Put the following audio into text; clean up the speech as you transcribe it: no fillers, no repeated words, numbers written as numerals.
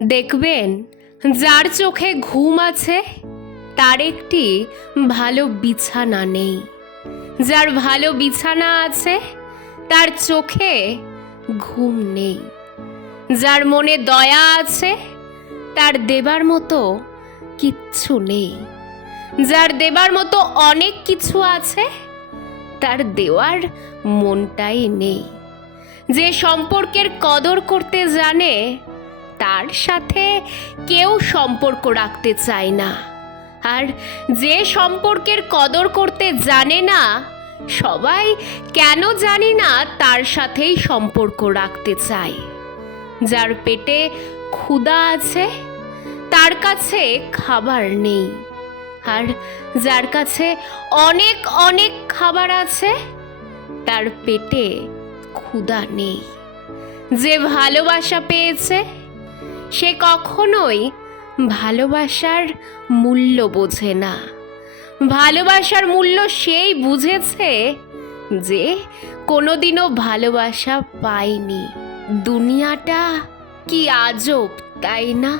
দেখবেন, যার চোখে ঘুম আছে তার একটি ভালো বিছানা নেই। যার ভালো বিছানা আছে তার চোখে ঘুম নেই। যার মনে দয়া আছে তার দেবার মতো কিচ্ছু নেই। যার দেবার মতো অনেক কিছু আছে তার দেওয়ার মনটাই নেই। যে সম্পর্কের কদর করতে জানে তার সাথে কেউ সম্পর্ক রাখতে চায় না, আর যে সম্পর্কের কদর করতে জানে না সবাই কেন জানি না তার সাথেই সম্পর্ক রাখতে চায়। যার পেটে ক্ষুধা আছে তার কাছে খাবার নেই, আর যার কাছে অনেক অনেক খাবার আছে তার পেটে ক্ষুধা নেই। যে ভালোবাসা পেয়েছে সে কখনোই ভালোবাসার মূল্য বোঝে না। ভালোবাসার মূল্য সেই বুঝেছে যে কোনোদিনও ভালোবাসা পায়নি। দুনিয়াটা কি আজব, তাই না?